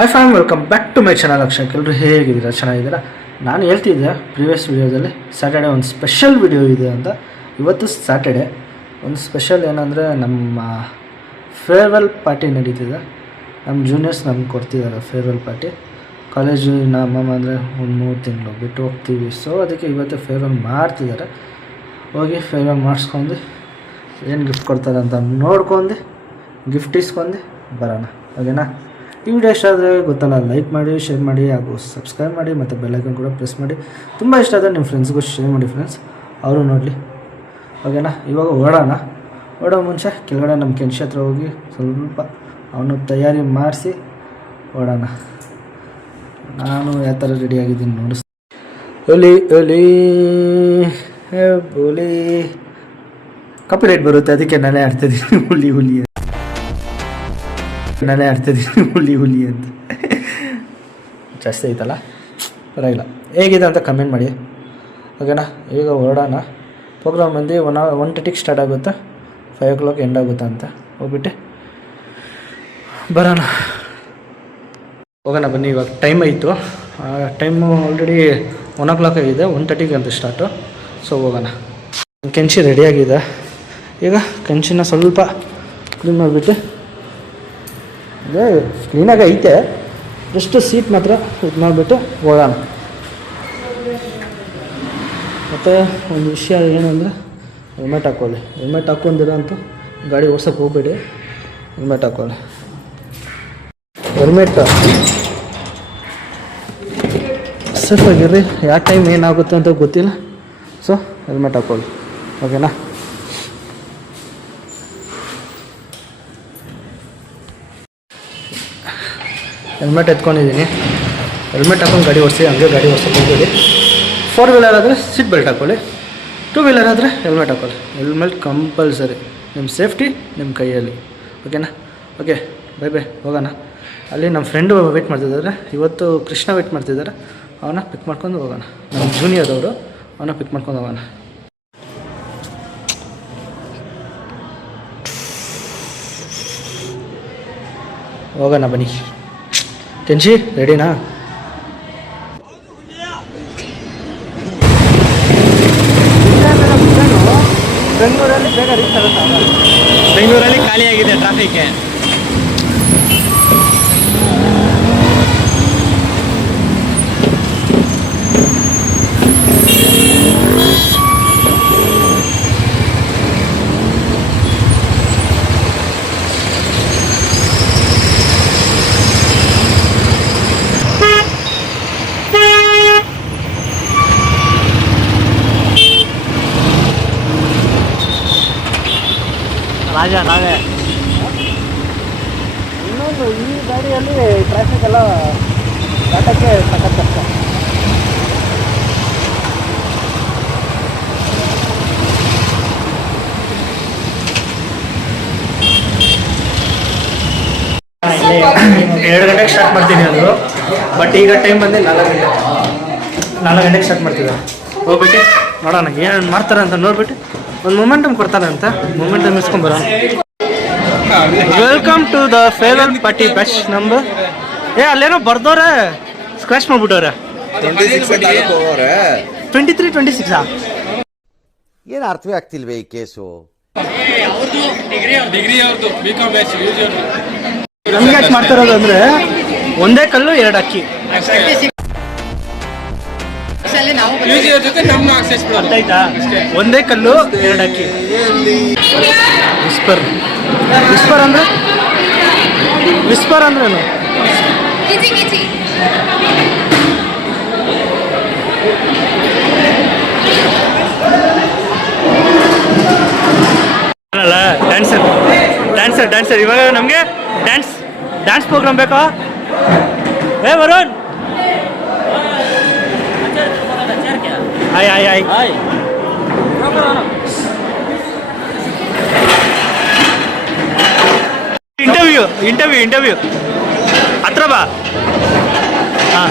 Hi fam, welcome back to my channel. Akshay, ಎಲ್ಲರೂ ಹೇಗಿದ್ದೀರಾ? ಚೆನ್ನಾಗಿದ್ದೀರಾ? ನಾನು ಹೇಳ್ತಿದ್ದೆ ಪ್ರೀವಿಯಸ್ ವೀಡಿಯೋದಲ್ಲಿ ಸ್ಯಾಟರ್ಡೆ ಒಂದು ಸ್ಪೆಷಲ್ ವಿಡಿಯೋ ಇದೆ ಅಂತ. ಇವತ್ತು ಸ್ಯಾಟರ್ಡೆ ಒಂದು ಸ್ಪೆಷಲ್ ಏನಂದರೆ ನಮ್ಮ ಫೇರ್ವೆಲ್ ಪಾರ್ಟಿ ನಡೀತಿದೆ. ನಮ್ಮ ಜೂನಿಯರ್ಸ್ ನಮ್ಗೆ ಕೊಡ್ತಿದ್ದಾರೆ ಫೇರ್ವೆಲ್ ಪಾರ್ಟಿ. ಕಾಲೇಜು ನಮ್ಮ ಅಂದರೆ ಒಂದು 3 ತಿಂಗಳು ಬಿಟ್ಟು ಹೋಗ್ತೀವಿ. ಸೊ ಅದಕ್ಕೆ ಇವತ್ತು ಫೇರ್ವೆಲ್ ಮಾಡ್ತಿದ್ದಾರೆ. ಹೋಗಿ ಫೇರ್ವೆಲ್ ಮಾಡಿಸ್ಕೊಂಡು ಏನು ಗಿಫ್ಟ್ ಕೊಡ್ತಾರೆ ಅಂತ ನೋಡ್ಕೊಂಡು ಗಿಫ್ಟ್ ಇಸ್ಕೊಂಡು ಬರೋಣ. ಓಕೆನಾ? ಈ ವಿಡಿಯೋ ಇಷ್ಟ ಆದರೆ ಗೊತ್ತಲ್ಲ, ಲೈಕ್ ಮಾಡಿ, ಶೇರ್ ಮಾಡಿ, ಹಾಗೂ ಸಬ್ಸ್ಕ್ರೈಬ್ ಮಾಡಿ, ಮತ್ತು ಬೆಲ್ಲೈಕನ್ ಕೂಡ ಪ್ರೆಸ್ ಮಾಡಿ. ತುಂಬ ಇಷ್ಟ ಆದರೆ ನಿಮ್ಮ ಫ್ರೆಂಡ್ಸ್ಗೂ ಶೇರ್ ಮಾಡಿ ಫ್ರೆಂಡ್ಸ್, ಅವರು ನೋಡಲಿ. ಓಕೆನಾ? ಇವಾಗ ಓಡೋ ಮುಂಚೆ ಕೆಳಗಡೆ ನಮ್ಮ ಕೆನ್ಶಿ ಹತ್ರ ಹೋಗಿ ಸ್ವಲ್ಪ ಅವನು ತಯಾರಿ ಮಾಡಿಸಿ ಓಡೋಣ. ನಾನು ಯಾವ ಥರ ರೆಡಿಯಾಗಿದ್ದೀನಿ ನೋಡಿಸ್ತೀನಿ. ಒಲಿ ಬೋಲಿ ಕಾಪಿರೈಟ್ ಬರುತ್ತೆ, ಅದಕ್ಕೆ ನಾನೇ ಆಡ್ತಿದ್ದೀನಿ ಹುಲಿ ಹುಲಿ ಅಂತ. ಜಾಸ್ತಿ ಐತಲ್ಲ, ಪರವಾಗಿಲ್ಲ. ಹೇಗಿದೆ ಅಂತ ಕಮೆಂಟ್ ಮಾಡಿ. ಓಕೆನಾ? ಈಗ ಹೊರಡೋಣ. ಪ್ರೋಗ್ರಾಮ್ ಬಂದು 1:30ಗೆ ಸ್ಟಾರ್ಟ್ ಆಗುತ್ತೆ, 5 o'clock ಎಂಡ್ ಆಗುತ್ತೆ ಅಂತ. ಹೋಗ್ಬಿಟ್ಟು ಬರೋಣ. ಹೋಗೋಣ ಬನ್ನಿ. ಇವಾಗ ಟೈಮ್ ಆಯಿತು. ಟೈಮು ಆಲ್ರೆಡಿ 1 o'clock ಆಗಿದೆ. 1:30ಗೆ ಅಂತ ಸ್ಟಾರ್ಟು. ಸೊ ಹೋಗೋಣ. ಕೆಂಚಿ ರೆಡಿಯಾಗಿದೆ. ಈಗ ಕೆಂಚಿನ ಸ್ವಲ್ಪ ಕ್ಲೀನ್ ಮಾಡಿಬಿಟ್ಟು, ಅದೇ ಕ್ಲೀನಾಗಿ ಐತೆ, ಜಸ್ಟ್ ಸೀಟ್ ಮಾತ್ರ ಇದು ಮಾಡಿಬಿಟ್ಟು ಹೋಗೋಣ. ಮತ್ತು ಒಂದು ವಿಷಯ ಏನಂದರೆ, ಹೆಲ್ಮೆಟ್ ಹಾಕ್ಕೊಳ್ಳಿ. ಹೆಲ್ಮೆಟ್ ಹಾಕ್ಕೊಂಡಿರೋ ಅಂತೂ ಗಾಡಿ ಓಡ್ಸೋಕ್ಕೆ ಹೋಗ್ಬೇಡಿ. ಹೆಲ್ಮೆಟ್ ಹಾಕ್ಕೊಳ್ಳಿ. ಹೆಲ್ಮೆಟ್ ಸೇಫಾಗಿರ್ರಿ. ಯಾವ ಟೈಮ್ ಏನಾಗುತ್ತೆ ಅಂತ ಗೊತ್ತಿಲ್ಲ. ಸೊ ಹೆಲ್ಮೆಟ್ ಹಾಕ್ಕೊಳ್ಳಿ. ಓಕೆನಾ? ಹೆಲ್ಮೆಟ್ ಎತ್ಕೊಂಡಿದ್ದೀನಿ. ಹೆಲ್ಮೆಟ್ ಹಾಕೊಂಡು ಗಾಡಿ ಓಡಿಸಿ, ಹಂಗೆ ಗಾಡಿ ಓಡಿಸೋಕೆ ಹೋಗ್ಬೇಡಿ. 4 ವೀಲರ್ ಆದರೆ ಸೀಟ್ ಬೆಲ್ಟ್ ಹಾಕ್ಕೊಳ್ಳಿ. 2 ವೀಲರ್ ಆದರೆ ಹೆಲ್ಮೆಟ್ ಹಾಕ್ಕೊಳ್ಳಿ. Helmet compulsory. ನಿಮ್ಮ ಸೇಫ್ಟಿ ನಿಮ್ಮ ಕೈಯಲ್ಲಿ. ಓಕೆನಾ? ಓಕೆ, ಬೈ ಹೋಗೋಣ. ಅಲ್ಲಿ ನಮ್ಮ ಫ್ರೆಂಡು ವೆಯ್ಟ್ ಮಾಡ್ತಿದ್ದಾರೆ. ಇವತ್ತು ಕೃಷ್ಣ ವೆಯ್ಟ್ ಮಾಡ್ತಿದ್ದಾರೆ. ಅವನ್ನ ಪಿಕ್ ಮಾಡ್ಕೊಂಡು ಹೋಗೋಣ. ನಮ್ಮ ಜೂನಿಯರ್ ಅವರು, ಅವನ್ನ ಪಿಕ್ ಮಾಡ್ಕೊಂಡು ಹೋಗೋಣ. ಹೋಗೋಣ ಬನ್ನಿ. ಕೆಂಚಿ ರೆಡಿನಾ? ಬೆಂಗಳೂರಲ್ಲಿ ಬೇಗ ರೀಚ್ ಆಗುತ್ತೆ. ಬೆಂಗಳೂರಲ್ಲಿ ಖಾಲಿಯಾಗಿದೆ ಟ್ರಾಫಿಕ್. ರಾಜ ನಾವೇ. ಇನ್ನೊಂದು, ಈ ಗಾಡಿಯಲ್ಲಿ ಟ್ರಾಫಿಕ್ ಎಲ್ಲ ದಾಟಕ್ಕೆ ಸಖತ್ ಕಷ್ಟ. ಎರಡು ಗಂಟೆಗೆ ಸ್ಟಾರ್ಟ್ ಮಾಡ್ತೀನಿ ಅಂದರು. ಬಟ್ ಈಗ ಟೈಮ್ ಬಂದು 4 ಗಂಟೆಗೆ ಸ್ಟಾರ್ಟ್ ಮಾಡ್ತಿದ್ದಾರೆ. ಹೋಗ್ಬಿಟ್ಟು ನೋಡೋಣ ಏನೇನು ಮಾಡ್ತಾರೆ ಅಂತ ನೋಡ್ಬಿಟ್ಟು ಒಂದು ಮೊಮೆಂಟಮ್ ಕೊಡ್ತಾರೆ ಅಂತ. ಮೊಮೆಂಟಮ್ ಇಸ್ಕೊಂಬರೋಣ. Welcome to the farewell party batch number. ಅಲ್ಲೇನೋ ಬರ್ದವ್ರೆ, ಸ್ಕ್ರಾಚ್ ಮಾಡ್ಬಿಟ್ಟವ್ರೆ. 23, 26 ಏನು ಅರ್ಥವೇ ಆಗ್ತಿಲ್ವೇ ಈ ಕೇಸು? ನಮ್ಗೆ ಯಾಕೆ ಮಾಡ್ತಾರೋದು ಅಂದರೆ, ಒಂದೇ ಕಲ್ಲು 2 ಅಕ್ಕಿ. ಅರ್ಥಾಯ್ತಾ? ಒಂದೇ ಕಲ್ಲು 2 ಅಕ್ಕಿ. ವಿಸ್ಪರ್ ಅಂದ್ರೇನು? ಅಲ್ಲ, ಡ್ಯಾನ್ಸರ್. ಇವಾಗ ನಮಗೆ ಡ್ಯಾನ್ಸ್ ಪ್ರೋಗ್ರಾಮ್ ಬೇಕಾ? ವರುಣ್, ಆಯ್ ಇಂಟರ್ವ್ಯೂ ಹತ್ರ ಬಾ. ಹಾಂ,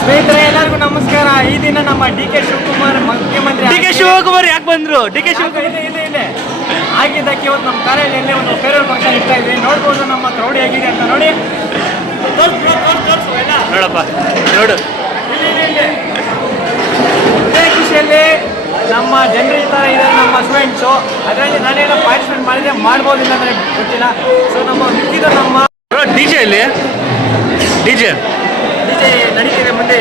ಸ್ನೇಹಿತರೆ ಎಲ್ಲರಿಗೂ ನಮಸ್ಕಾರ. ಈ ದಿನ ನಮ್ಮ ಡಿ ಕೆ ಶಿವಕುಮಾರ್ ಮುಖ್ಯಮಂತ್ರಿ. ಡಿ ಕೆ ಶಿವಕುಮಾರ್ ಯಾಕೆ ಬಂದ್ರು? ಡಿ ಕೆ ಶಿವಕುಮಾರ್ ಇದೆ ಹಾಗಿದ್ದಕ್ಕೆ ಇವತ್ತು ನಮ್ಮ ಕಾಲೇಜಲ್ಲಿ ಒಂದು ಫೇರ್ವೆಲ್ ಫಂಕ್ಷನ್ ಇಡ್ತಾ ಇದ್ವಿ. ನೋಡ್ಬೋದು ನಮ್ಮ ಕ್ರೌಡ್ ಹೇಗಿದೆ ಅಂತ ನೋಡಿ. ತೋರಿಸು ಎಲ್ಲ ನೋಡಪ್ಪ ನೋಡು. ಇಲ್ಲಿ ಇದೇ ಖುಷಿಯಲ್ಲಿ ನಮ್ಮ ಜನರು ಈ ಥರ ಇದ್ದಾರೆ, ನಮ್ಮ ಸ್ಟೂಡೆಂಟ್ಸು. ಅದರಲ್ಲಿ ನಾನೇನೋ ಪಾರ್ಟಿಸಿಪೇಟ್ ಮಾಡಿದ್ರೆ ಮಾಡ್ಬೋದಿಲ್ಲ ನನಗೆ ಗೊತ್ತಿಲ್ಲ. ಸೊ ನಮ್ಮ ಮಿಕ್ಕಿದ ನಮ್ಮ ಡಿ ಜೆ ಇಲ್ಲಿ ಡಿ ಜೆ ನಡೀತಿದೆ ಮುಂದೆ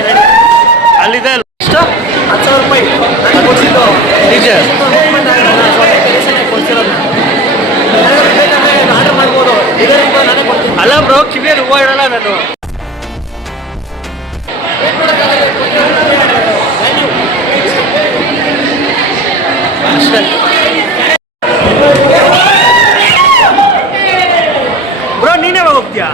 ಅಲ್ಲಿದೆ. ಎಷ್ಟು 10,000 ರೂಪಾಯಿ ನಾನು ಕೊಡ್ಸಿದ್ದು ಡಿ ಜೆ ಕೊಡ್ಸಿರೋದು. ಬೇಕಾದ್ರೆ ಆರ್ಡರ್ ಮಾಡ್ಬೋದು. ಇದರಿಂದ ನಾನೇ ಕೊಡ್ತೀನಿ. ಅಲ್ಲ ಬ್ರೋ, ಕಿವಿಯಲ್ಲಿ ಹೂವು ಇಡಲ್ಲ ನಾನು. ಅಷ್ಟೇ ಬ್ರೋ, ನೀನೇ ಯಾವಾಗ ಹೋಗ್ತೀಯಾ?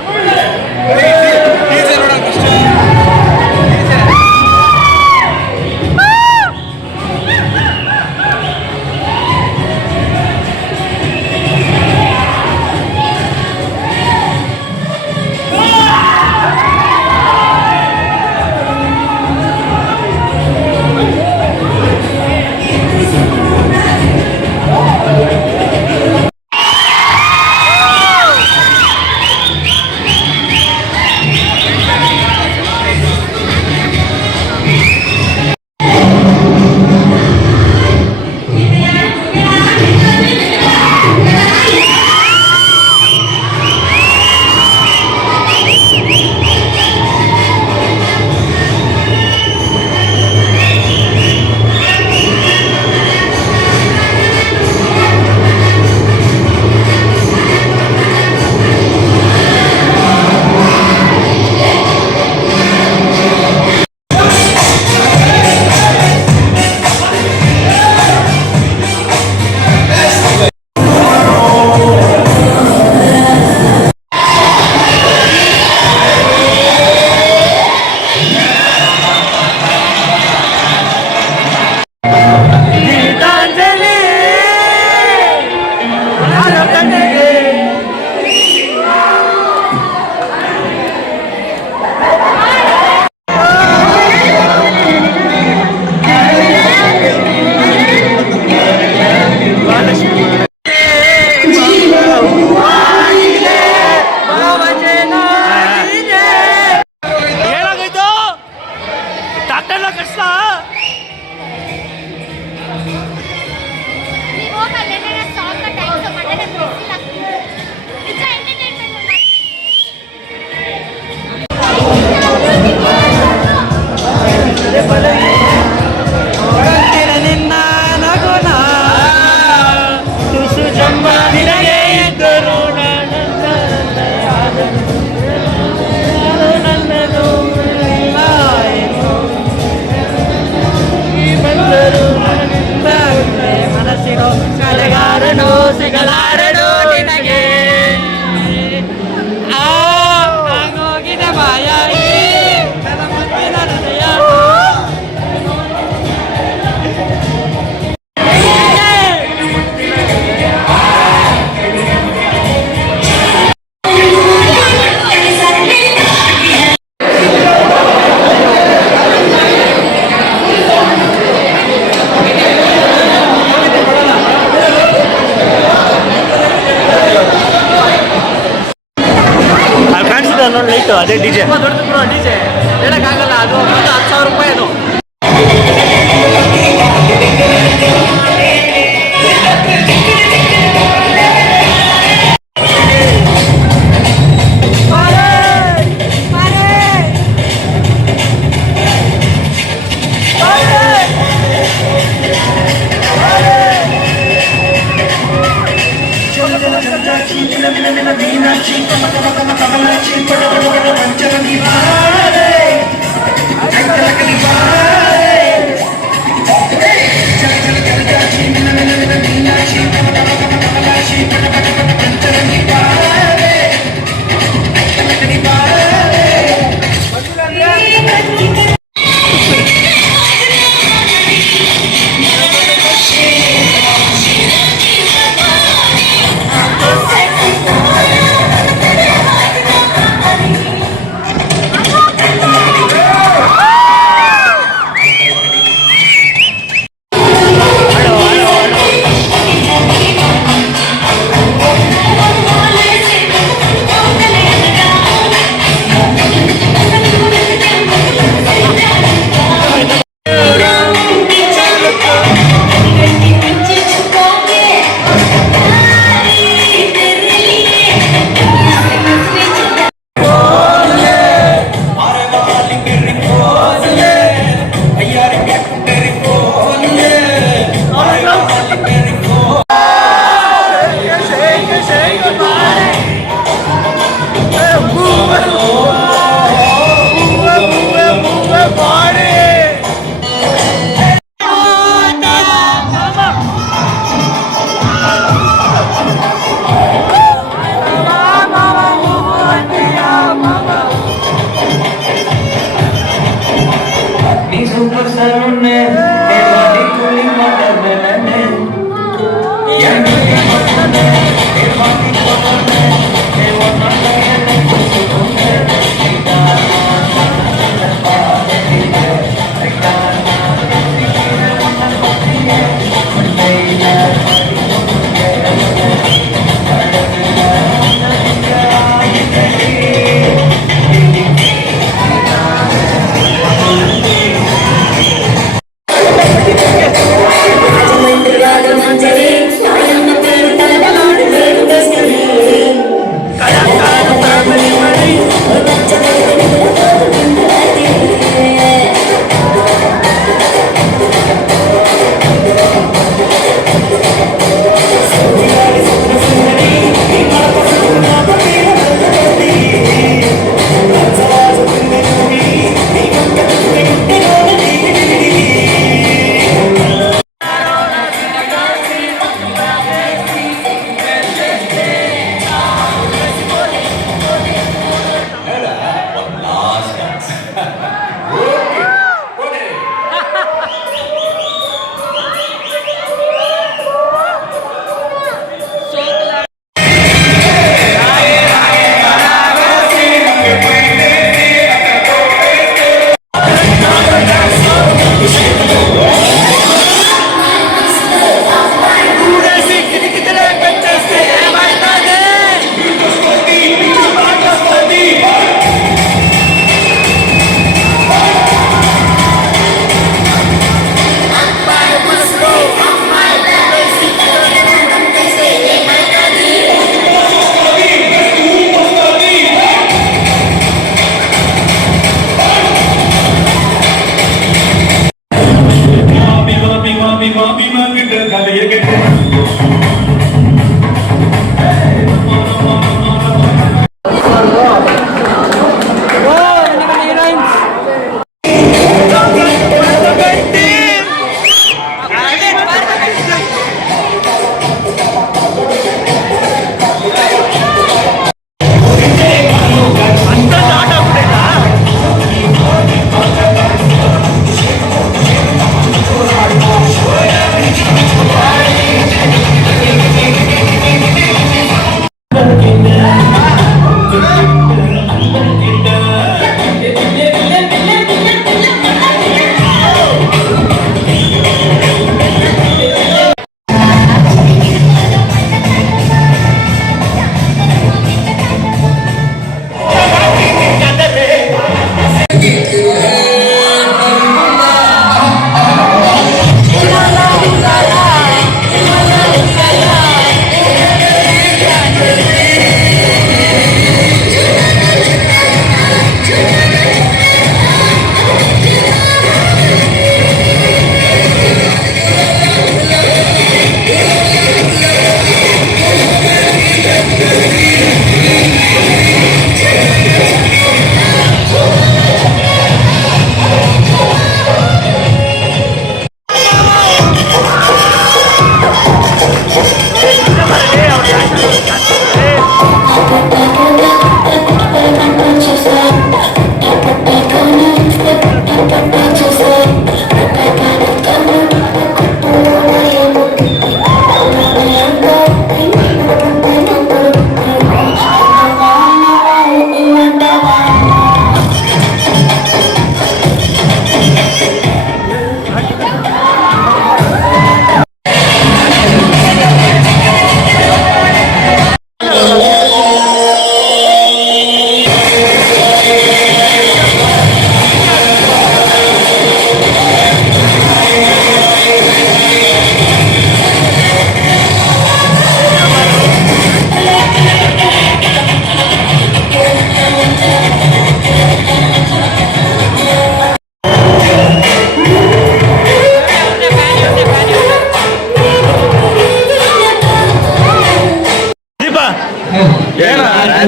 ಲೈಟು ಅದೇ ಡಿ ಜೆ. ದೊಡ್ಡದು ಬ್ರೋ ಡಿ ಜೆ ಹೇಳೋಕ್ಕಾಗಲ್ಲ. ಅದು 10,000 ರೂಪಾಯಿ ಅದು.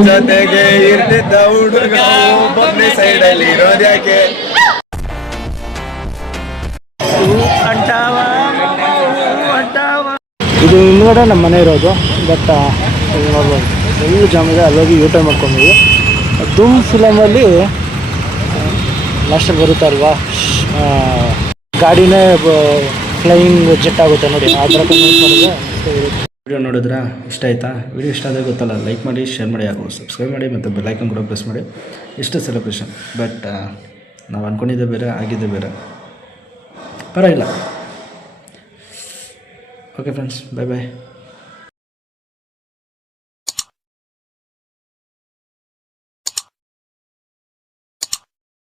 ಜೊತೆಗೆ ಇರ್ತಿದ್ದ ಹುಡುಗ ಒಬ್ಬೊಬ್ಬನೇ ಸೈಡಲ್ಲಿ ಇರೋದ್ಯಾಕೆ ಇದು ಹಿಂದ್ಗಡೆ ನಮ್ಮ ಮನೆ ಇರೋದು. ಬಟ್ ನೋಡ್ಬೋದು ಫುಲ್ ಜಾಮ್ ಇದೆ. ಅಲ್ಲೋಗಿ ಊಟ ಮಾಡ್ಕೊಂಡ್ವಿ. ಧೂಮ್ ಫಿಲಮಲ್ಲಿ ಲಾಸ್ಟಲ್ಲಿ ಬರುತ್ತಲ್ವಾ ಗಾಡಿನೇ ಫ್ಲೈಯಿಂಗ್ ಜೆಟ್ ಆಗುತ್ತೆ ನೋಡಿ, ಆ ಥರ ಕನ್ವರ್ಟ್ ಮಾಡಿದ್ರೆ. ವಿಡಿಯೋ ನೋಡಿದ್ರಾ? ಇಷ್ಟ ಆಯಿತಾ? ವಿಡಿಯೋ ಇಷ್ಟ ಆದರೆ ಗೊತ್ತಲ್ಲ, ಲೈಕ್ ಮಾಡಿ, ಶೇರ್ ಮಾಡಿ, ಹಾಗೂ ಸಬ್ಸ್ಕ್ರೈಬ್ ಮಾಡಿ, ಮತ್ತು ಬೆಲ್ಲೈಕನ್ ಕೂಡ ಪ್ರೆಸ್ ಮಾಡಿ. ಇಷ್ಟು ಸೆಲೆಬ್ರೇಷನ್, ಬಟ್ ನಾವು ಅಂದ್ಕೊಂಡಿದ್ದೆ ಬೇರೆ, ಆಗಿದ್ದೆ ಬೇರೆ. ಪರವಾಗಿಲ್ಲ. ಓಕೆ ಫ್ರೆಂಡ್ಸ್, ಬಾಯ್ ಬಾಯ್.